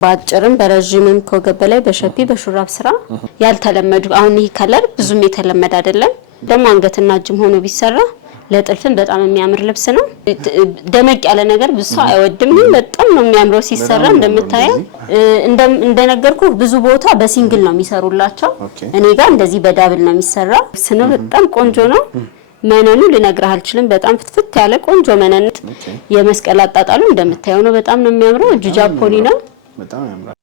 ባጭርም በረጅምም ከገበላይ በሸፒ በሹራብ ስራ ያልተለመዱ አሁን ይሄ ከለር ብዙም የተለመደ አይደለም ደሞ አንገትና እጅም ሆኖ ቢሰራ ለጥልፍን በጣም የሚያምር ልብስ ነው ደመቅ ያለ ነገር ብዙ አይወድም በጣም ነው የሚያምረው ሲሰራ እንደምታየው እንደነገርኩ ብዙ ቦታ በሲንግል ነው የሚሰሩላቸው እኔ ጋር እንደዚህ በዳብል ነው የሚሰራ ስነ በጣም ቆንጆ ነው መነኑ ልነግርህ አልችልም በጣም ፍትፍት ያለ ቆንጆ መነን የመስቀል አጣጣሉ እንደምታየው ነው በጣም ነው የሚያምረው እጁ ጃፖኒ ነው በጣም ያምራል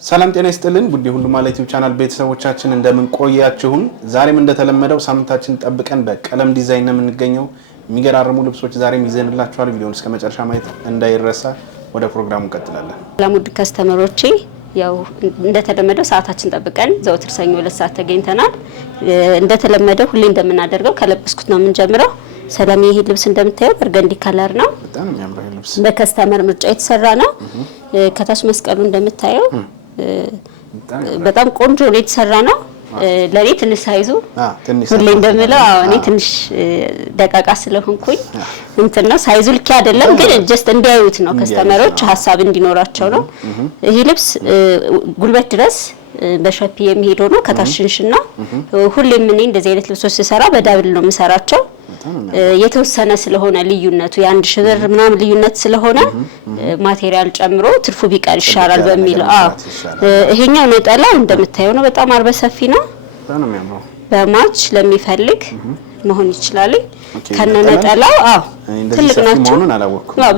ሰላም ጤና ይስጥልን ውድ ሁሉ ማለት ዩቲዩብ ቻናል ቤተሰቦቻችን እንደምን ቆያችሁን ዛሬም እንደተለመደው ሳምንታችን ጠብቀን በቀለም ዲዛይን ነው የምንገኘው የሚገራርሙ ልብሶች ዛሬም ይዘንላችኋል ቪዲዮውን እስከ መጨረሻ ማየት እንዳይረሳ ወደ ፕሮግራሙ እንቀጥላለን ለሙድ ከስተመሮቼ ያው እንደተለመደው ሰዓታችን ጠብቀን ዘውትር ሰኞ 2 ሰዓት ተገኝተናል እንደተለመደው ሁሌ እንደምናደርገው ከለብስኩት ነው የምንጀምረው ሰላም ይሄ ልብስ እንደምታየው በርገንዲ ከለር ነው በጣም የሚያምር ልብስ በከስተመር ምርጫ የተሰራ ነው ከታች መስቀሉ እንደምታየው በጣም ቆንጆ ነው የተሰራ ነው ለኔ ትንሽ ሳይዙ ሁሌ እንደምለው እኔ ትንሽ ደቃቃ ስለሆንኩኝ እንትና ሳይዙ ልክ አይደለም ግን ጀስት እንዲያዩት ነው ከስተመሮች ሐሳብ እንዲኖራቸው ነው ይሄ ልብስ ጉልበት ድረስ በሸፒ የሚሄደው ነው ከታሽንሽና ሁሌም እኔ እንደዚህ አይነት ልብሶች ሲሰራ በዳብል ነው የምሰራቸው የተወሰነ ስለሆነ ልዩነቱ የአንድ ሽብር ምናምን ልዩነት ስለሆነ ማቴሪያል ጨምሮ ትርፉ ቢቀር ይሻላል በሚል ይሄኛው ነጠላው እንደምታየው ነው በጣም አርበ ሰፊ ነው በጣም የሚያምረው በማች ለሚፈልግ መሆን ይችላል ከነነጠላው ትልቅ ናቸው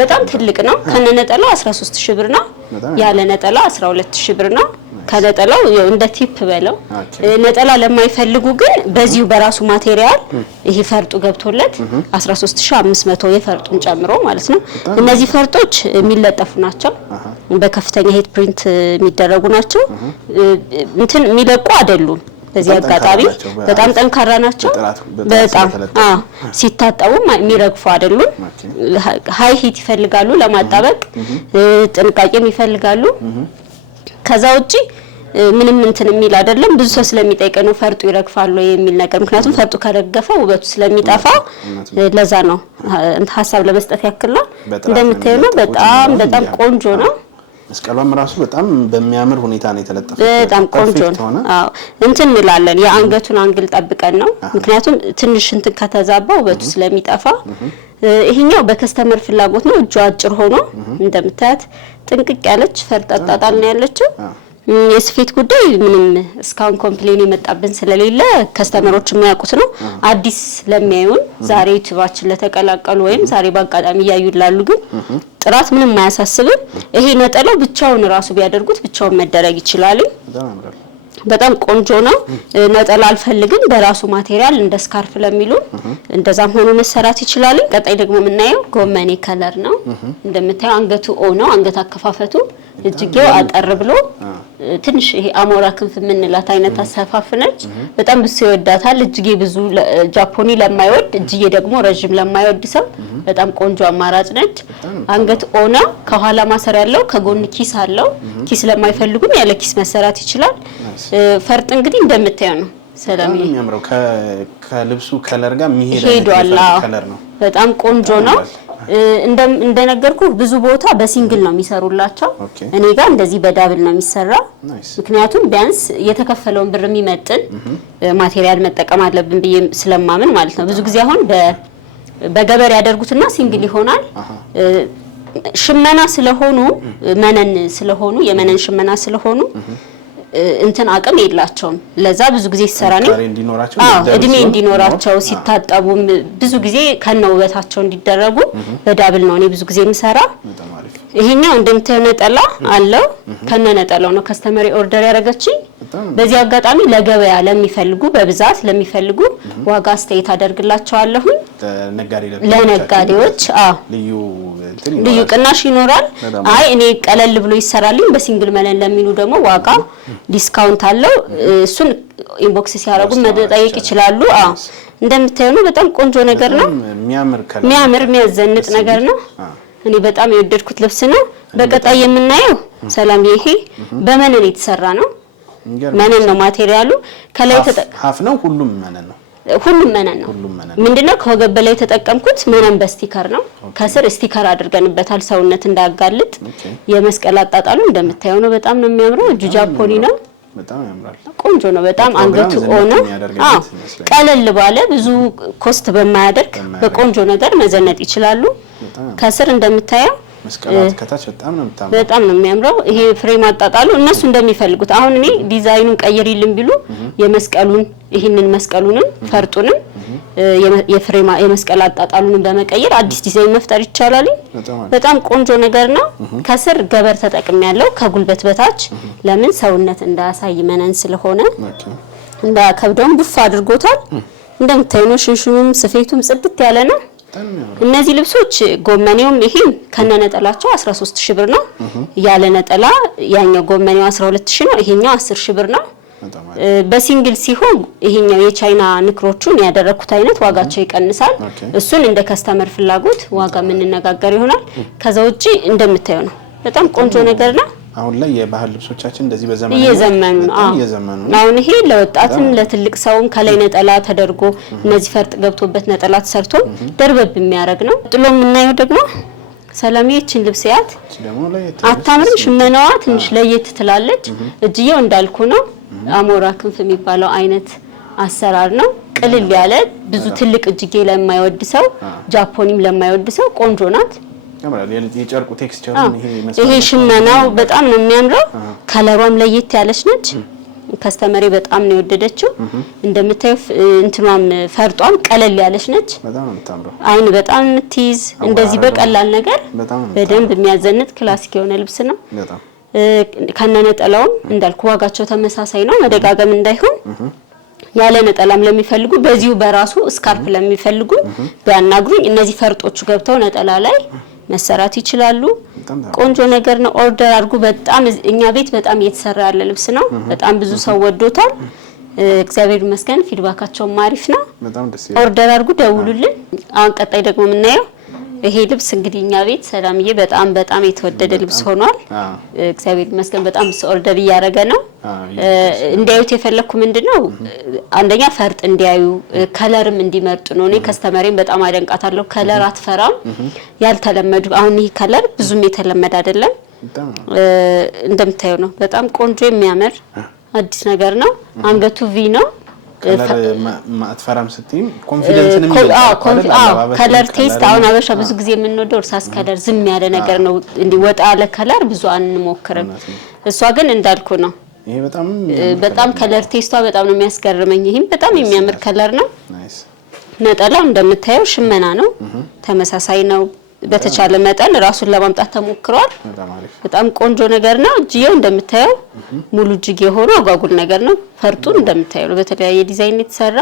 በጣም ትልቅ ነው ከነነጠላው 13000 ብር ነው ያለ ነጠላ 12000 ብር ነው ከነጠላው እንደ ቲፕ በለው ነጠላ ለማይፈልጉ ግን በዚሁ በራሱ ማቴሪያል ይሄ ፈርጡ ገብቶለት 13500 የፈርጡን ጨምሮ ማለት ነው እነዚህ ፈርጦች የሚለጠፉ ናቸው በከፍተኛ ሄድ ፕሪንት የሚደረጉ ናቸው እንትን የሚለቁ አይደሉም በዚህ አጋጣሚ በጣም ጠንካራ ናቸው በጣም ሲታጠቡ የሚረግፉ አይደሉም ሃይ ሂት ይፈልጋሉ ለማጣበቅ ጥንቃቄም ይፈልጋሉ ከዛ ውጪ ምንም እንትን የሚል አይደለም ብዙ ሰው ስለሚጠይቀ ነው ፈርጡ ይረግፋሉ የሚል ነገር ምክንያቱም ፈርጡ ከረገፈ ውበቱ ስለሚጠፋ ለዛ ነው ሐሳብ ለመስጠት ያክልና እንደምታየው ነው በጣም ቆንጆ ነው መስቀሏም ራሱ በጣም በሚያምር ሁኔታ ነው የተለጠፈው በጣም ቆንጆ ነው እንትን እንላለን የአንገቱን አንግል ጠብቀን ነው ምክንያቱም ትንሽ እንትን ከተዛባ ውበቱ ስለሚጠፋ ይሄኛው በከስተመር ፍላጎት ነው እጁ አጭር ሆኖ እንደምታያት ጥንቅቅ ያለች ፈርጣጣጣል ነው ያለችው የስፌት ጉዳይ ምንም እስካሁን ኮምፕሌን የመጣብን ስለሌለ ከስተመሮች የሚያውቁት ነው አዲስ ለሚያዩን ዛሬ ዩቲዩባችን ለተቀላቀሉ ወይም ዛሬ በአጋጣሚ ያዩላሉ ግን ጥራት ምንም ማያሳስብም ይሄ ነጠላው ብቻውን ራሱ ቢያደርጉት ብቻውን መደረግ ይችላል በጣም ቆንጆ ነው ነጠላ አልፈልግም በራሱ ማቴሪያል እንደ ስካርፍ ለሚሉ እንደዛም ሆኖ መሰራት ይችላል ቀጣይ ደግሞ የምናየው ጎመኔ ከለር ነው እንደምታየው አንገቱ ነው አንገት አከፋፈቱ እጅጌው አጠር ብሎ ትንሽ ይሄ አሞራ ክንፍ ምንላት አይነት አሰፋፍነች በጣም ብዙ ይወዳታል እጅጌ ብዙ ጃፖኒ ለማይወድ እጅጌ ደግሞ ረጅም ለማይወድ ሰው በጣም ቆንጆ አማራጭ ነች አንገት ኦና ከኋላ ማሰር ያለው ከጎን ኪስ አለው ኪስ ለማይፈልጉም ያለ ኪስ መሰራት ይችላል ፈርጥ እንግዲህ እንደምታየው ነው ሰላም የሚያምረው ከልብሱ ከለር ጋር የሚሄድ ከለር ነው በጣም ቆንጆ ነው እንደነገርኩ ብዙ ቦታ በሲንግል ነው የሚሰሩላቸው እኔ ጋር እንደዚህ በዳብል ነው የሚሰራ ምክንያቱም ቢያንስ የተከፈለውን ብር የሚመጥን ማቴሪያል መጠቀም አለብን ብዬ ስለማምን ማለት ነው ብዙ ጊዜ አሁን በገበር ያደርጉትና ሲንግል ይሆናል ሽመና ስለሆኑ መነን ስለሆኑ የመነን ሽመና ስለሆኑ እንትን አቅም የላቸውም ለዛ ብዙ ጊዜ ይሰራኒ እድሜ እንዲኖራቸው ሲታጠቡ ብዙ ጊዜ ከነውበታቸው እንዲደረጉ በዳብል ነው እኔ ብዙ ጊዜ ምሰራ ይሄኛው እንደምታየው ነጠላ አለው ከነነጠላው ነው ከስተመሪ ኦርደር ያረጋችኝ በዚህ አጋጣሚ ለገበያ ለሚፈልጉ በብዛት ለሚፈልጉ ዋጋ አስተያየት አደርግላቸዋለሁ ለነጋዴዎች ልዩ ቅናሽ ይኖራል አይ እኔ ቀለል ብሎ ይሰራልኝ በሲንግል መነን ለሚሉ ደግሞ ዋጋ ዲስካውንት አለው እሱን ኢንቦክስ ሲያረጉ መጠየቅ ይችላሉ እንደምታየው ነው በጣም ቆንጆ ነገር ነው የሚያምር የሚያዘንጥ ነገር ነው እኔ በጣም የወደድኩት ልብስ ነው በቀጣይ የምናየው ሰላም ይሄ በመነን የተሰራ ነው መነን ነው ማቴሪያሉ ከላይ ሀፍ ነው ሁሉም መነን ነው ሁሉም መነን ነው። ምንድነው ከወገብ በላይ የተጠቀምኩት መነን በስቲከር ነው። ከስር ስቲከር አድርገንበታል ሰውነት እንዳያጋልጥ። የመስቀል አጣጣሉ እንደምታየው ነው። በጣም ነው የሚያምረው። እጁ ጃፖኒ ነው። በጣም ያምራል። ቆንጆ ነው በጣም አንገቱ ሆነ ቀለል ባለ ብዙ ኮስት በማያደርግ በቆንጆ ነገር መዘነጥ ይችላሉ። ከስር እንደምታየው መስቀላት ከታች በጣም ነው የሚያምረው። ይሄ ፍሬም አጣጣሉ እነሱ እንደሚፈልጉት አሁን እኔ ዲዛይኑን ቀይሪልን ቢሉ የመስቀሉን ይሄንን መስቀሉንም ፈርጡንም የመስቀል አጣጣሉን በመቀየር አዲስ ዲዛይን መፍጠር ይቻላል። በጣም ቆንጆ ነገር ነው። ከስር ገበር ተጠቅሜያለሁ ከጉልበት በታች ለምን ሰውነት እንዳያሳይ መነን ስለሆነ እንዳከብደም ቡፍ አድርጎታል። እንደምታዩት ሽንሽኑም ስፌቱም ጽድት ያለ ነው። እነዚህ ልብሶች ጎመኔውም ይሄን ከነነጠላቸው 13000 ብር ነው። ያለ ነጠላ ያኛው ጎመኔው 12000 ነው። ይሄኛው 10000 ብር ነው። በሲንግል ሲሆን ይሄኛው የቻይና ንክሮቹን ያደረኩት አይነት ዋጋቸው ይቀንሳል። እሱን እንደ ከስተመር ፍላጎት ዋጋ የምንነጋገር ይሆናል። ከዛ ውጪ እንደምታዩ ነው። በጣም ቆንጆ ነገር ነው። አሁን ላይ የባህል ልብሶቻችን እንደዚህ በዘመኑ እየዘመኑ አሁን ይሄ ለወጣትም ለትልቅ ሰውም ከላይ ነጠላ ተደርጎ እነዚህ ፈርጥ ገብቶበት ነጠላ ተሰርቶ ደርበብ የሚያረግ ነው። ጥሎ የምናየው ደግሞ ሰላምዬችን ልብስ ያት አታምርም? ሽመናዋ ትንሽ ለየት ትላለች። እጅየው እንዳልኩ ነው አሞራ ክንፍ የሚባለው አይነት አሰራር ነው። ቅልል ያለ ብዙ ትልቅ እጅጌ ለማይወድ ሰው ጃፖኒም ለማይወድ ሰው ቆንጆ ናት። የጨርቁ ቴክስቸር ይሄ ሽመናው በጣም ነው የሚያምረው። ከለሯም ለየት ያለች ነች። ከስተመሬ በጣም ነው የወደደችው። እንደምታዩ እንትኗም ፈርጧም ቀለል ያለች ነች። አይን በጣም የምትይዝ እንደዚህ በቀላል ነገር በደንብ የሚያዘንጥ ክላሲክ የሆነ ልብስ ነው። ከነነጠላውም እንዳልኩ ዋጋቸው ተመሳሳይ ነው። መደጋገም እንዳይሆን ያለ ነጠላም ለሚፈልጉ በዚሁ በራሱ ስካርፕ ለሚፈልጉ ቢያናግሩኝ እነዚህ ፈርጦቹ ገብተው ነጠላ ላይ መሰራት ይችላሉ። ቆንጆ ነገር ነው። ኦርደር አድርጉ። በጣም እኛ ቤት በጣም እየተሰራ ያለ ልብስ ነው። በጣም ብዙ ሰው ወዶታል። እግዚአብሔር ይመስገን። ፊድባካቸው አሪፍ ነው። ኦርደር አድርጉ፣ ደውሉልን። አሁን ቀጣይ ደግሞ የምናየው ይሄ ልብስ እንግዲህ እኛ ቤት ሰላምዬ በጣም የተወደደ ልብስ ሆኗል። እግዚአብሔር ይመስገን። በጣም ኦርደር እያደረገ ነው። እንዲያዩት የፈለኩ ምንድነው አንደኛ ፈርጥ እንዲያዩ ከለርም እንዲመርጡ ነው። እኔ ከስተመሬን በጣም አደንቃታለሁ። ከለር አትፈራም። ያልተለመዱ አሁን ይሄ ከለር ብዙም የተለመደ አይደለም። እንደምታዩ ነው። በጣም ቆንጆ የሚያምር አዲስ ነገር ነው። አንገቱ ቪ ነው። ማትፈራም ስትይ ኮንፊደንስንም ይላል። ከለር ቴስት አሁን አበሻ ብዙ ጊዜ የምንወደው እርሳስ ከለር ዝም ያለ ነገር ነው። እንዲወጣ ያለ ከለር ብዙ አንሞክርም። እሷ ግን እንዳልኩ ነው። ይሄ በጣም ከለር ቴስቷ በጣም ነው የሚያስገርመኝ። ይሄም በጣም የሚያምር ከለር ነው። ነጠላው እንደምታየው ሽመና ነው። ተመሳሳይ ነው። በተቻለ መጠን ራሱን ለማምጣት ተሞክሯል። በጣም ቆንጆ ነገር ነው። እጅየው እንደምታየው ሙሉ እጅጌ ሆኖ አጓጉል ነገር ነው። ፈርጡን እንደምታየው ነው በተለያየ ዲዛይን የተሰራ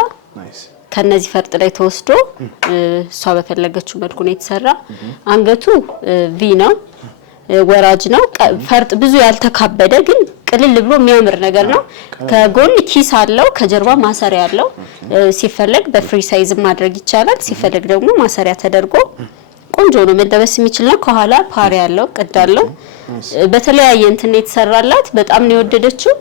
ከነዚህ ፈርጥ ላይ ተወስዶ እሷ በፈለገችው መልኩ ነው የተሰራ። አንገቱ ቪ ነው፣ ወራጅ ነው። ፈርጥ ብዙ ያልተካበደ ግን ቅልል ብሎ የሚያምር ነገር ነው። ከጎን ኪስ አለው፣ ከጀርባ ማሰሪያ አለው። ሲፈለግ በፍሪ ሳይዝ ማድረግ ይቻላል። ሲፈለግ ደግሞ ማሰሪያ ተደርጎ ቆንጆ ነው መደበስ የሚችል ነው። ከኋላ ፓሪ ያለው ቀዳለው በተለያየ እንትን የተሰራላት በጣም ነው የወደደችው።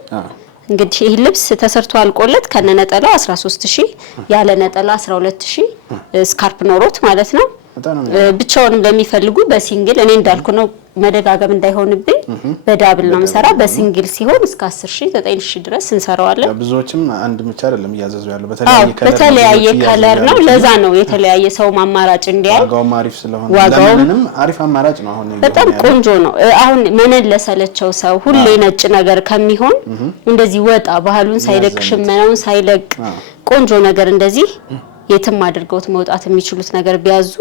እንግዲህ ይሄ ልብስ ተሰርቶ አልቆለት ከነነጠላው 13000 ያለ ነጠላ 12000 ስካርፕ ኖሮት ማለት ነው። ብቻውንም ለሚፈልጉ በሲንግል እኔ እንዳልኩ ነው መደጋገም እንዳይሆንብኝ በዳብል ነው መሰራ። በሲንግል ሲሆን እስከ 10000 9000 ድረስ እንሰራዋለን። ብዙዎችም አንድ ብቻ አይደለም እያዘዙ ያለው በተለያየ ከለር ነው። ለዛ ነው የተለያየ ሰው አማራጭ እንዲያይ ዋጋው አሪፍ ስለሆነ ለምንም አሪፍ አማራጭ ነው። አሁን በጣም ቆንጆ ነው። አሁን መነን ለሰለቸው ሰው ሁሌ ነጭ ነገር ከሚሆን እንደዚህ ወጣ ባህሉን ሳይለቅ ሽመናውን ሳይለቅ ቆንጆ ነገር እንደዚህ የትም አድርገውት መውጣት የሚችሉት ነገር ቢያዙ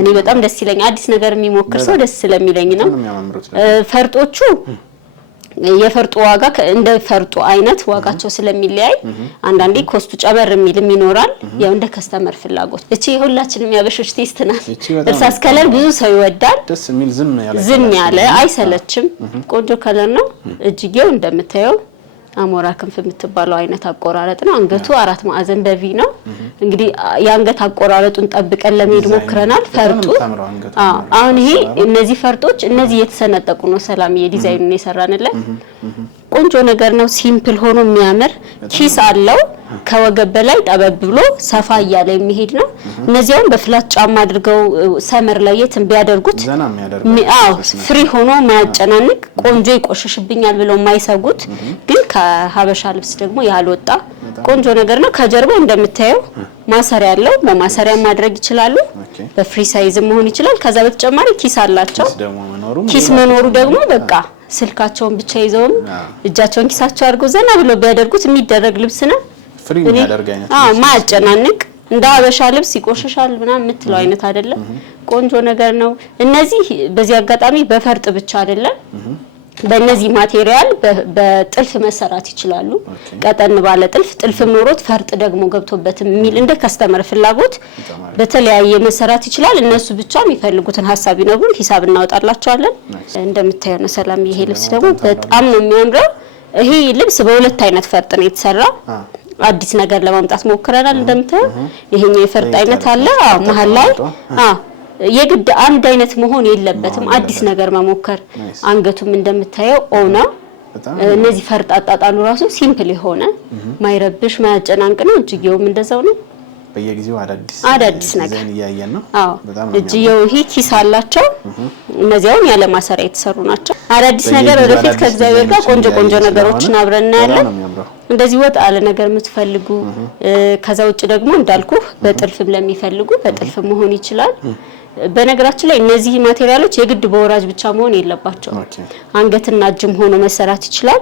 እኔ በጣም ደስ ይለኛል። አዲስ ነገር የሚሞክር ሰው ደስ ስለሚለኝ ነው። ፈርጦቹ የፈርጡ ዋጋ እንደ ፈርጡ አይነት ዋጋቸው ስለሚለያይ አንዳንዴ ኮስቱ ጨመር የሚልም ይኖራል። ያው እንደ ከስተመር ፍላጎት። እቺ ሁላችንም ያበሾች ቴስት ናት። እርሳስ ከለር ብዙ ሰው ይወዳል። ደስ የሚል ዝም ያለ አይሰለችም። ቆንጆ ከለር ነው። እጅጌው እንደምታየው አሞራ ክንፍ የምትባለው አይነት አቆራረጥ ነው። አንገቱ 4 ማዕዘን በቪ ነው። እንግዲህ የአንገት አቆራረጡን ጠብቀን ለመሄድ ሞክረናል። ፈርጡ አሁን ይሄ እነዚህ ፈርጦች እነዚህ የተሰነጠቁ ነው። ሰላም የዲዛይኑን የሰራንለት ቆንጆ ነገር ነው። ሲምፕል ሆኖ የሚያምር ኪስ አለው። ከወገብ በላይ ጠበብ ብሎ ሰፋ እያለ የሚሄድ ነው። እነዚያውን በፍላት ጫማ አድርገው ሰመር ላይ የትም ቢያደርጉት ፍሪ ሆኖ ማያጨናንቅ ቆንጆ ይቆሽሽብኛል ብለው የማይሰጉት ግን ከሀበሻ ልብስ ደግሞ ያልወጣ ቆንጆ ነገር ነው። ከጀርባው እንደምታየው ማሰሪያ ያለው በማሰሪያ ማድረግ ይችላሉ። በፍሪ ሳይዝ መሆን ይችላል። ከዛ በተጨማሪ ኪስ አላቸው። ኪስ መኖሩ ደግሞ በቃ ስልካቸውን ብቻ ይዘውም እጃቸውን ኪሳቸው አድርገው ዘና ብለው ቢያደርጉት የሚደረግ ልብስ ነው። ፍሪ የሚያደርግ አይነት ማያጨናንቅ እንደ ሀበሻ ልብስ ይቆሽሻል ምናምን የምትለው አይነት አይደለም። ቆንጆ ነገር ነው። እነዚህ በዚህ አጋጣሚ በፈርጥ ብቻ አይደለም በእነዚህ ማቴሪያል በጥልፍ መሰራት ይችላሉ። ቀጠን ባለ ጥልፍ ኖሮት ፈርጥ ደግሞ ገብቶበት የሚል እንደ ከስተመር ፍላጎት በተለያየ መሰራት ይችላል። እነሱ ብቻ የሚፈልጉትን ሐሳብ ይነግሩን ሂሳብ እናወጣላቸዋለን። እንደምታየው ነው ሰላም። ይሄ ልብስ ደግሞ በጣም ነው የሚያምረው። ይሄ ልብስ በሁለት አይነት ፈርጥ ነው የተሰራ። አዲስ ነገር ለማምጣት ሞክረናል። እንደምታየው ይሄኛው የፈርጥ አይነት አለ መሀል ላይ የግድ አንድ አይነት መሆን የለበትም። አዲስ ነገር መሞከር። አንገቱም እንደምታየው ኦና እነዚህ ፈርጥ አጣጣሉ ራሱ ሲምፕል የሆነ ማይረብሽ ማያጨናንቅ ነው። እጅጌውም እንደዛው ነው። በየጊዜው አዳዲስ ነገር እያየን ነው። እጅጌው ይሄ ኪስ አላቸው። እነዚያውን ያለ ማሰሪያ የተሰሩ ናቸው። አዳዲስ ነገር ወደፊት ከእግዚአብሔር ጋር ቆንጆ ነገሮችን አብረን እናያለን። እንደዚህ ወጥ አለ ነገር የምትፈልጉ ከዛ ውጭ ደግሞ እንዳልኩ በጥልፍም ለሚፈልጉ በጥልፍ መሆን ይችላል። በነገራችን ላይ እነዚህ ማቴሪያሎች የግድ በወራጅ ብቻ መሆን የለባቸው። አንገትና እጅም ሆኖ መሰራት ይችላል።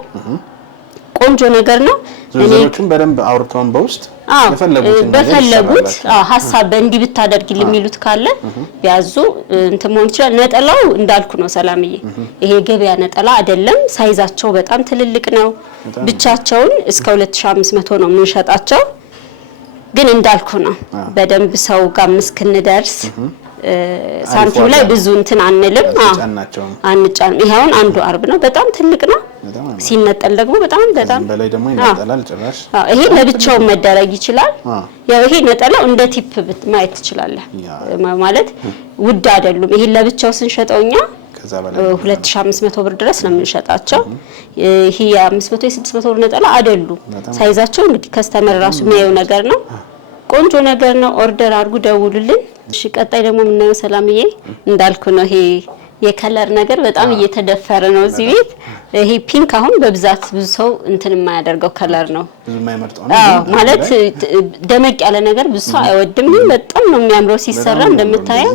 ቆንጆ ነገር ነው። እኔዎቹም በደንብ አውርተውን በውስጥ በፈለጉት ሐሳብ እንዲህ ብታደርግልኝ የሚሉት ካለ ቢያዙ እንትን መሆን ይችላል። ነጠላው እንዳልኩ ነው ሰላምዬ። ይሄ ገበያ ነጠላ አይደለም። ሳይዛቸው በጣም ትልልቅ ነው። ብቻቸውን እስከ 2500 ነው የምንሸጣቸው። ግን እንዳልኩ ነው በደንብ ሰው ጋር እስክንደርስ ሳንቲም ላይ ብዙ እንትን አንልም። አንጫን። ይሄውን አንዱ አርብ ነው። በጣም ትልቅ ነው። ሲነጠል ደግሞ በጣም በላይ ደግሞ ይነጠላል ጭራሽ። ይሄ ለብቻው መደረግ ይችላል። ያው ይሄ ነጠላው እንደ ቲፕ ማየት ትችላለህ። ማለት ውድ አይደሉም። ይሄ ለብቻው ስንሸጠውኛ 2500 ብር ድረስ ነው የምንሸጣቸው። ይሄ የ500 የ600 ብር ነጠላ አይደሉም። ሳይዛቸው እንግዲህ ከስተመር ራሱ የሚያየው ነገር ነው። ቆንጆ ነገር ነው። ኦርደር አድርጉ፣ ደውሉልን። እሺ ቀጣይ ደግሞ የምናየው ሰላምዬ እንዳልኩ ነው። ይሄ የከለር ነገር በጣም እየተደፈረ ነው እዚህ ቤት። ይሄ ፒንክ አሁን በብዛት ብዙ ሰው እንትን የማያደርገው ከለር ነው። ብዙ የማይመርጠው ነው ማለት ደመቅ ያለ ነገር ብዙ ሰው አይወድም። ግን በጣም ነው የሚያምረው ሲሰራ። እንደምታየው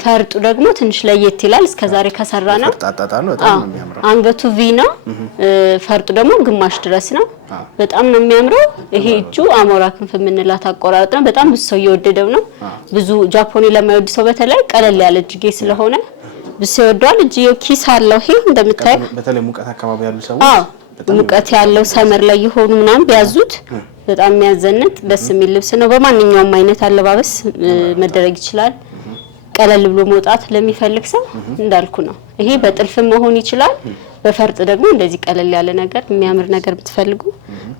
ፈርጡ ደግሞ ትንሽ ለየት ይላል። እስከዛሬ ከሰራና ፈርጣጣጣሉ በጣም ነው የሚያምረው። አንገቱ ቪ ነው። ፈርጡ ደግሞ ግማሽ ድረስ ነው። በጣም ነው የሚያምረው። ይሄ እጁ አሞራ ክንፍ የምንላት አቆራረጥ ነው። በጣም ብዙ ሰው እየወደደው ነው። ብዙ ጃፖኒ ለማይወድ ሰው በተለይ ቀለል ያለ እጅጌ ስለሆነ ብዙ ሰው ይወደዋል። እጅጌው ኪስ አለው። ይሄ እንደምታየው በተለይ ሙቀት አካባቢ ያሉ ሰዎች ሙቀት ያለው ሰመር ላይ ይሆኑ ምናምን ቢያዙት በጣም የሚያዘንጥ ደስ የሚል ልብስ ነው። በማንኛውም አይነት አለባበስ መደረግ ይችላል። ቀለል ብሎ መውጣት ለሚፈልግ ሰው እንዳልኩ ነው። ይሄ በጥልፍ መሆን ይችላል። በፈርጥ ደግሞ እንደዚህ ቀለል ያለ ነገር የሚያምር ነገር ብትፈልጉ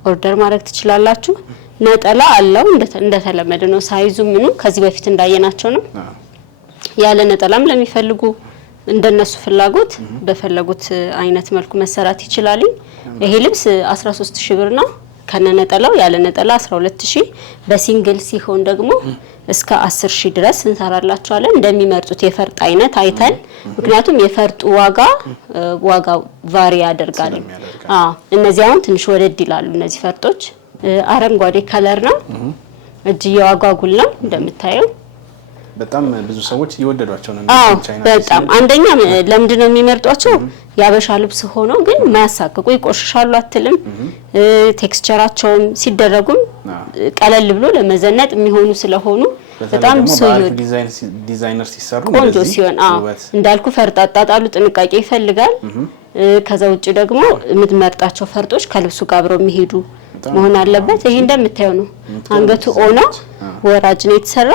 ኦርደር ማድረግ ትችላላችሁ። ነጠላ አለው እንደተለመደ ነው። ሳይዙ ምኑ ከዚህ በፊት እንዳየናቸው ነው። ያለ ነጠላም ለሚፈልጉ እንደነሱ ፍላጎት በፈለጉት አይነት መልኩ መሰራት ይችላል። ይሄ ልብስ 13000 ብር ነው ከነነጠላው። ያለ ነጠላ 12000፣ በሲንግል ሲሆን ደግሞ እስከ 10000 ድረስ እንሰራላችኋለን። እንደሚመርጡት የፈርጥ አይነት አይተን፣ ምክንያቱም የፈርጡ ዋጋው ቫሪ ያደርጋል። እነዚህ አሁን ትንሽ ወደድ ይላሉ። እነዚህ ፈርጦች አረንጓዴ ከለር ነው። እጅየው አጓጉል ነው እንደምታየው። በጣም ብዙ ሰዎች እየወደዷቸው ነው። በጣም አንደኛ ለምንድን ነው የሚመርጧቸው? ያበሻ ልብስ ሆኖ ግን ማያሳቅቁ ይቆሽሻሉ አትልም። ቴክስቸራቸውም ሲደረጉም ቀለል ብሎ ለመዘነጥ የሚሆኑ ስለሆኑ በጣም ዲዛይነር ሲሰሩ ቆንጆ ሲሆን እንዳልኩ ፈርጥ አጣጣሉ ጥንቃቄ ይፈልጋል። ከዛ ውጪ ደግሞ የምትመርጣቸው ፈርጦች ከልብሱ ጋር አብረው የሚሄዱ መሆን አለበት። ይሄ እንደምታየው ነው። አንገቱ ኦና ወራጅ ነው የተሰራ።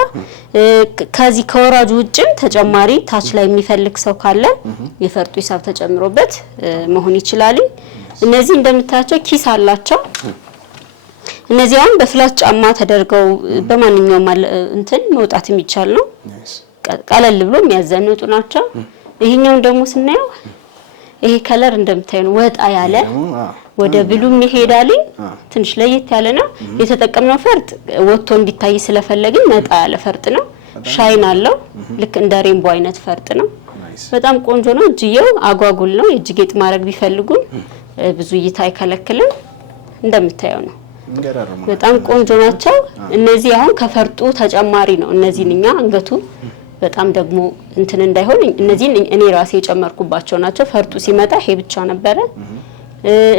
ከዚህ ከወራጁ ውጭም ተጨማሪ ታች ላይ የሚፈልግ ሰው ካለ የፈርጡ ሂሳብ ተጨምሮበት መሆን ይችላል። እነዚህ እንደምታያቸው ኪስ አላቸው። እነዚህ አሁን በፍላት ጫማ ተደርገው በማንኛውም እንትን መውጣት የሚቻል ነው። ቀለል ብሎ የሚያዘንጡ ናቸው። ይሄኛውን ደግሞ ስናየው ይሄ ከለር እንደምታየው ነው። ወጣ ያለ ወደ ብሉም ይሄዳል ትንሽ ለየት ያለ ነው የተጠቀምነው ፈርጥ ወጥቶ እንዲታይ ስለፈለግን ነጣ ያለ ፈርጥ ነው ሻይን አለው ልክ እንደ ሬንቦ አይነት ፈርጥ ነው በጣም ቆንጆ ነው እጅየው አጓጉል ነው እጅጌጥ ማድረግ ቢፈልጉ ብዙ እይታ አይከለክልም እንደምታየው ነው በጣም ቆንጆ ናቸው እነዚህ አሁን ከፈርጡ ተጨማሪ ነው እነዚህንኛ አንገቱ በጣም ደግሞ እንትን እንዳይሆን እነዚህን እኔ ራሴ የጨመርኩባቸው ናቸው ፈርጡ ሲመጣ ይሄ ብቻ ነበረ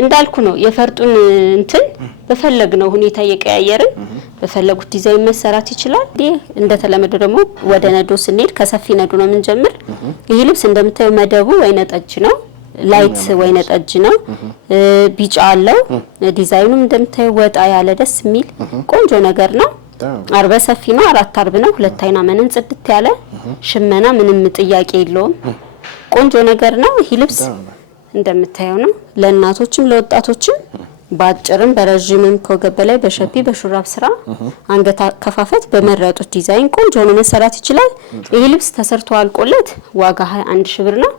እንዳልኩ ነው የፈርጡን እንትን በፈለግነው ሁኔታ እየቀያየርን በፈለጉት ዲዛይን መሰራት ይችላል እንደተለመደው ደግሞ ወደ ነዶ ስንሄድ ከሰፊ ነዶ ነው የምንጀምር ይሄ ልብስ እንደምታዩ መደቡ ወይነ ጠጅ ነው ላይት ወይነ ጠጅ ነው ቢጫ አለው ዲዛይኑም እንደምታዩ ወጣ ያለ ደስ የሚል ቆንጆ ነገር ነው አርበ ሰፊ ነው አራት አርብ ነው ሁለት አይና መነን ጽድት ያለ ሽመና ምንም ጥያቄ የለውም ቆንጆ ነገር ነው ይሄ ልብስ እንደምታየው ነው ለእናቶችም ለወጣቶችም ባጭርም በረጅምም ከወገብ በላይ በሸፒ በሹራብ ስራ አንገት ከፋፈት በመረጡት ዲዛይን ቆንጆ ነው መሰራት ይችላል ይሄ ልብስ ተሰርቶ አልቆለት ዋጋ 21 ሺህ ብር ነው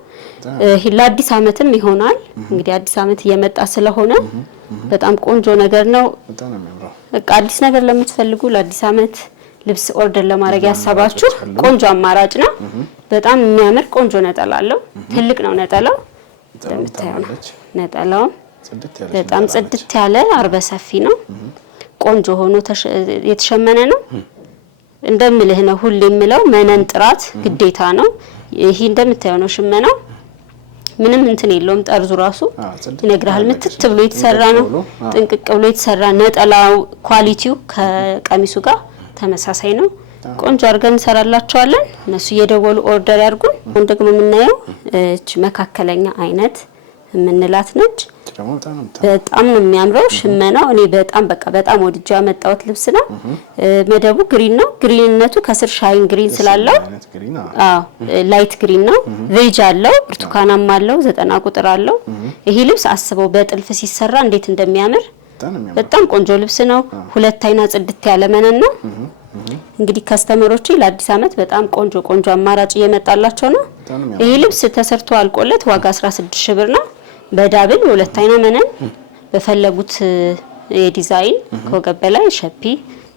ለአዲስ አመትም ይሆናል እንግዲህ አዲስ አመት እየመጣ ስለሆነ በጣም ቆንጆ ነገር ነው በቃ አዲስ ነገር ለምትፈልጉ ለአዲስ አመት ልብስ ኦርደር ለማድረግ ያሳባችሁ ቆንጆ አማራጭ ነው በጣም የሚያምር ቆንጆ ነጠላ አለው ትልቅ ነው ነጠላው እንደምታየው ነጠላው በጣም ጽድት ያለ አርበ ሰፊ ነው ቆንጆ ሆኖ የተሸመነ ነው እንደምልህ ነው ሁሌ የምለው መነን ጥራት ግዴታ ነው ይሄ እንደምታየው ነው ሽመናው ምንም እንትን የለውም ጠርዙ ራሱ ይነግራል ምትት ብሎ የተሰራ ነው ጥንቅቅ ብሎ የተሰራ ነጠላው ኳሊቲው ከቀሚሱ ጋር ተመሳሳይ ነው ቆንጆ አርገን ሰራላችኋለን እነሱ እየደወሉ ኦርደር ያርጉን አሁን ደግሞ የምናየው እቺ መካከለኛ አይነት ምንላት ነች በጣም ነው የሚያምረው ሽመናው እኔ በጣም ወድጄ ያመጣሁት ልብስ ነው መደቡ ግሪን ነው ግሪንነቱ ከስር ሻይን ግሪን ስላለው ላይት ግሪን ነው ቬጅ አለው ብርቱካናማ አለው 90 ቁጥር አለው ይሄ ልብስ አስበው በጥልፍ ሲሰራ እንዴት እንደሚያምር በጣም ቆንጆ ልብስ ነው ሁለት አይና ጽድት ያለ መነን ነው እንግዲህ ከስተመሮች ለአዲስ አመት በጣም ቆንጆ አማራጭ እየመጣላቸው ነው ይሄ ልብስ ተሰርቶ አልቆለት ዋጋ 16 ሺህ ብር ነው በዳብል ሁለት አይና መነን በፈለጉት የዲዛይን ከወገብ በላይ ሸፒ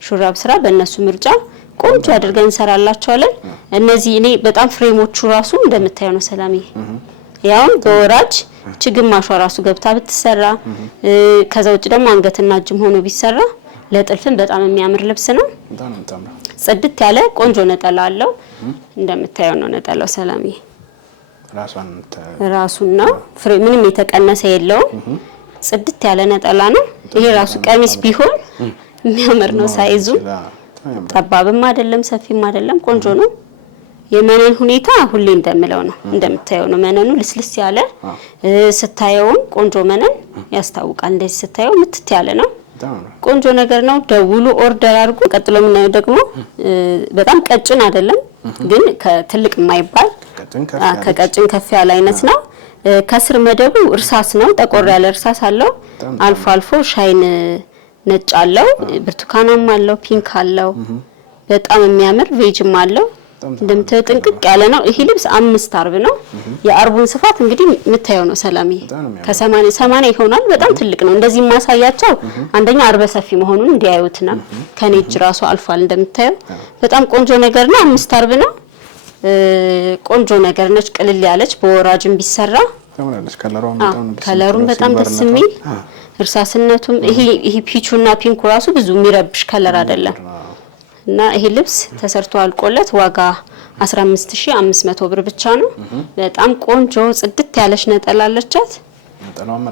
ሹራብ ስራ በእነሱ ምርጫ ቆንጆ አድርገን እንሰራላቸዋለን እነዚህ እኔ በጣም ፍሬሞቹ ራሱ እንደምታዩ ነው ሰላሚ ያው በወራጅ ችግማሿ ራሱ ገብታ ብትሰራ ከዛው ውጭ ደግሞ አንገትና እጅም ሆኖ ቢሰራ ለጥልፍን በጣም የሚያምር ልብስ ነው ጽድት ያለ ቆንጆ ነጠላ አለው እንደምታዩ ነው ነጠላው ሰላሚ ራሱን ነው ፍሬ ምንም የተቀነሰ የለው ጽድት ያለ ነጠላ ነው ይሄ ራሱ ቀሚስ ቢሆን የሚያምር ነው ሳይዙ ጠባብም አይደለም ሰፊም አይደለም ቆንጆ ነው የመነን ሁኔታ ሁሌ እንደምለው ነው እንደምታየው ነው መነኑ ልስልስ ያለ ስታየው ቆንጆ መነን ያስታውቃል እንደዚህ ስታየው ምትት ያለ ነው ቆንጆ ነገር ነው ደውሉ ኦርደር አድርጉ ቀጥሎ ምን ደግሞ በጣም ቀጭን አይደለም ግን ከትልቅ የማይባል ከቀጭን ከፍ ያለ አይነት ነው ከስር መደቡ እርሳስ ነው ጠቆር ያለ እርሳስ አለው አልፎ ሻይን ነጭ አለው ብርቱካናማ አለው ፒንክ አለው በጣም የሚያምር ቬጅም አለው እንደምትጥንቅቅ ያለ ነው ይሄ ልብስ 5 አርብ ነው የአርቡን ስፋት እንግዲህ የምታየው ነው ሰላሚ ከ80 ይሆናል በጣም ትልቅ ነው እንደዚህ ማሳያቸው አንደኛ አርበ ሰፊ መሆኑን እንዲያዩት ነው ከኔጅ ራሱ አልፏል እንደምታየው በጣም ቆንጆ ነገር ነው 5 አርብ ነው ቆንጆ ነገር ነች ቅልል ያለች በወራጅም ቢሰራ ከለሩም በጣም ደስ የሚል እርሳስነቱም ይሄ ፒቹና ፒንኩ ራሱ ብዙ የሚረብሽ ከለር አይደለም እና ይሄ ልብስ ተሰርቶ አልቆለት ዋጋ 15500 ብር ብቻ ነው በጣም ቆንጆ ጽድት ያለች ነጠላ አለቻት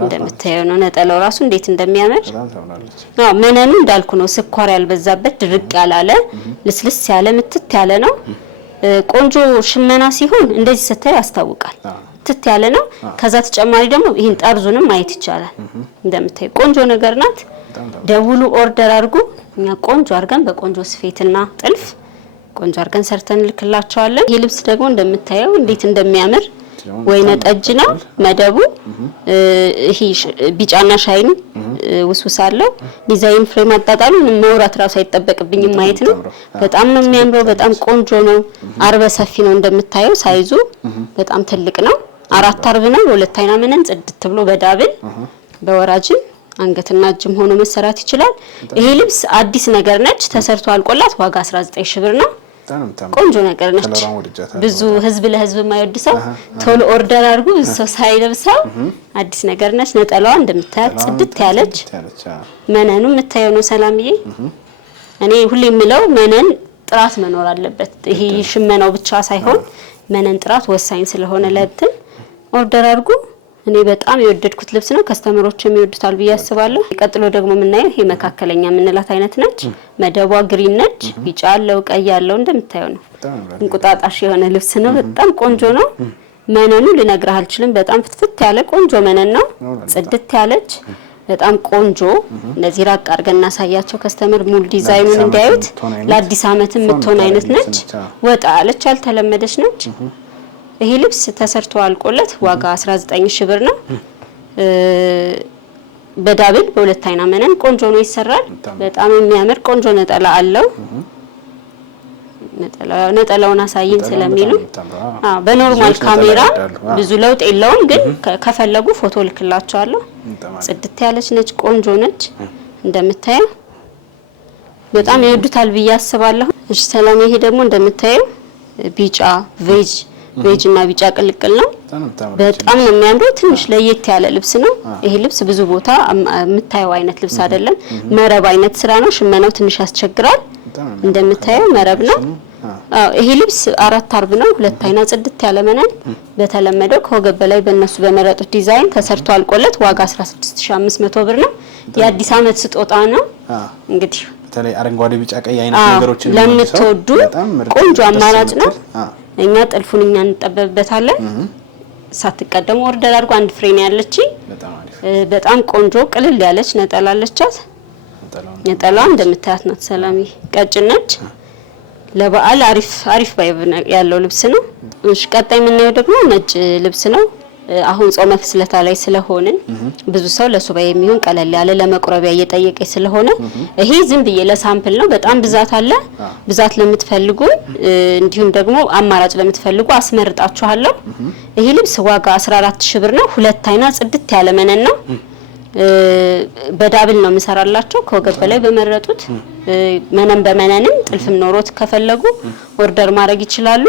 እንደምታየው ነው ነጠላው ራሱ እንዴት እንደሚያምር መነኑ እንዳልኩ ነው ስኳር ያልበዛበት ድርቅ ያላለ ልስልስ ያለ ምትት ያለ ነው ቆንጆ ሽመና ሲሆን እንደዚህ ስታይ ያስታውቃል ትት ያለ ነው ከዛ ተጨማሪ ደግሞ ይሄን ጠርዙንም ማየት ይቻላል እንደምታይ ቆንጆ ነገር ናት ደውሉ ኦርደር አድርጉ እኛ ቆንጆ አርገን በቆንጆ ስፌትና ጥልፍ ቆንጆ አርገን ሰርተን ልክላቸዋለን ይሄ ልብስ ደግሞ እንደምታየው እንዴት እንደሚያምር ወይነ ጠጅ ነው መደቡ ይሄ ቢጫና ሻይን ውስውስ አለው ዲዛይን ፍሬም አጣጣሉ መውራት ራሱ አይተበቅብኝም ማየት ነው በጣም ነው የሚያምረው በጣም ቆንጆ ነው አርበ ሰፊ ነው እንደምታየው ሳይዙ በጣም ትልቅ ነው አራት አርብ ነው ሁለት አይና መነን ጽድት ብሎ በዳብል በወራጅም አንገትና እጅም ሆኖ መሰራት ይችላል። ይሄ ልብስ አዲስ ነገር ነች፣ ተሰርቶ አልቆላት ዋጋ 19 ሺህ ብር ነው። ቆንጆ ነገር ነች። ብዙ ህዝብ ለህዝብ የማይወድ ሰው ቶሎ ኦርደር አድርጉ፣ ብዙ ሰው ሳይለብሰው አዲስ ነገር ነች። ነጠላዋ እንደምታያት ጽድት ያለች፣ መነኑ የምታየው ነው ሰላምዬ። እኔ ሁሌ የምለው መነን ጥራት መኖር አለበት። ይሄ ሽመናው ብቻ ሳይሆን መነን ጥራት ወሳኝ ስለሆነ ለእንትን ኦርደር አድርጉ። እኔ በጣም የወደድኩት ልብስ ነው። ከስተመሮችም ይወዱታል ብዬ አስባለሁ። ቀጥሎ ደግሞ የምናየው ይሄ መካከለኛ የምንላት አይነት ነች። መደቧ ግሪን ነች፣ ቢጫ አለው፣ ቀይ አለው እንደምታየው ነው። እንቁጣጣሽ የሆነ ልብስ ነው። በጣም ቆንጆ ነው። መነኑ ልነግርህ አልችልም። በጣም ፍትፍት ያለ ቆንጆ መነን ነው። ጽድት ያለች በጣም ቆንጆ። እንደዚህ ራቅ አድርገን እናሳያቸው ከስተመር ሙሉ ዲዛይኑን እንዲያዩት። ለአዲስ ዓመት የምትሆን አይነት ነች። ወጣ ያለች ያልተለመደች ነች። ይሄ ልብስ ተሰርቶ አልቆለት ዋጋ 19 ሺህ ብር ነው። በዳብል በሁለት አይና መነን ቆንጆ ነው ይሰራል። በጣም የሚያምር ቆንጆ ነጠላ አለው። ነጠላውን አሳይን ስለሚሉ በኖርማል ካሜራ ብዙ ለውጥ የለውም፣ ግን ከፈለጉ ፎቶ ልክላቸዋለሁ። ጽድት ያለች ነች፣ ቆንጆ ነች። እንደምታየው በጣም ይወዱታል ብዬ አስባለሁ። እሺ ሰላም፣ ይሄ ደግሞ እንደምታየው ቢጫ ቬጅ እና ቢጫ ቅልቅል ነው። በጣም ነው የሚያምረው። ትንሽ ለየት ያለ ልብስ ነው። ይሄ ልብስ ብዙ ቦታ የምታየው አይነት ልብስ አይደለም። መረብ አይነት ስራ ነው። ሽመናው ትንሽ ያስቸግራል። እንደምታየው መረብ ነው። ይሄ ልብስ 4 አርብ ነው። ሁለት አይና ጽድት ያለ መነን በተለመደው ከወገብ በላይ በእነሱ በመረጡት ዲዛይን ተሰርቶ አልቆለት ዋጋ 16500 ብር ነው። የአዲስ ዓመት ስጦታ ነው። እንግዲህ በተለይ አረንጓዴ ቢጫ ቀይ አይነት ነገሮችን ለምትወዱ ቆንጆ አማራጭ ነው። እኛ ጥልፉን እንጠበብበታለን። ሳትቀደሙ ኦርደር አድርጎ አንድ ፍሬ ነው ያለች። በጣም ቆንጆ ቅልል ያለች ነጠላ አለቻት። ነጠላዋ እንደምታያት ናት ሰላሚ፣ ቀጭን ነች። ለበዓል አሪፍ ባይብ ያለው ልብስ ነው። እሺ ቀጣይ የምናየው ደግሞ ነጭ ልብስ ነው። አሁን ጾመ ፍስለታ ላይ ስለሆንን ብዙ ሰው ለሱባኤ የሚሆን ቀለል ያለ ለመቁረቢያ እየጠየቀ ስለሆነ ይሄ ዝም ብዬ ለሳምፕል ነው። በጣም ብዛት አለ። ብዛት ለምትፈልጉ እንዲሁም ደግሞ አማራጭ ለምትፈልጉ አስመርጣችኋለሁ። ይሄ ልብስ ዋጋ 14000 ብር ነው። ሁለት አይና ጽድት ያለ መነን ነው። በዳብል ነው የምሰራላቸው ከወገብ በላይ በመረጡት መነን በመነንም ጥልፍም ኖሮት ከፈለጉ ኦርደር ማድረግ ይችላሉ።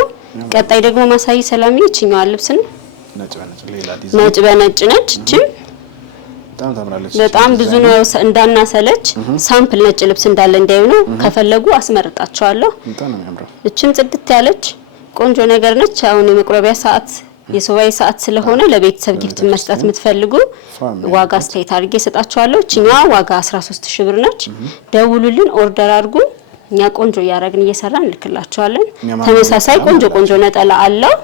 ቀጣይ ደግሞ ማሳይ ሰላሚ እቺኛው ልብስ ነው። ነጭ በነጭ ነች። እቺም በጣም ብዙ ነው እንዳናሰለች ሳምፕል ነጭ ልብስ እንዳለ እንዲያዩ ነው። ከፈለጉ አስመርጣቸዋለሁ። እቺም ጽድት ያለች ቆንጆ ነገር ነች። አሁን የመቁረቢያ ሰዓት የሱባኤ ሰዓት ስለሆነ ለቤተሰብ ጊፍት መስጠት የምትፈልጉ ዋጋ አስተያየት አድርጌ እሰጣቸዋለሁ። እቺኛዋ ዋጋ 13000 ብር ነች። ደውሉልን፣ ኦርደር አድርጉ። እኛ ቆንጆ ያረግን እየሰራን እንልክላቸዋለን። ተመሳሳይ ቆንጆ ነጠላ አለው።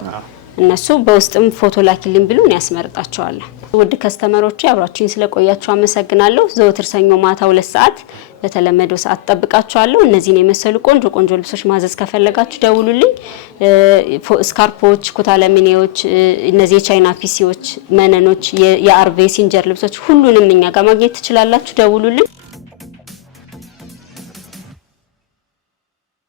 እነሱ በውስጥም ፎቶ ላኪልን ቢሉን ያስመርጣቸዋለን። ውድ ከስተመሮቼ አብራችሁኝ ስለቆያችሁ አመሰግናለሁ። ዘወትር ሰኞ ማታ 2 ሰዓት በተለመደው ሰዓት ተጠብቃችኋለሁ። እነዚህን የመሰሉ ቆንጆ ልብሶች ማዘዝ ከፈለጋችሁ ደውሉልኝ። ስካርፖች፣ ኩታለሚኔዎች፣ እነዚህ የቻይና ፒሲዎች፣ መነኖች፣ የአርቤ ሲንጀር ልብሶች ሁሉንም እኛ ጋር ማግኘት ትችላላችሁ። ደውሉልኝ።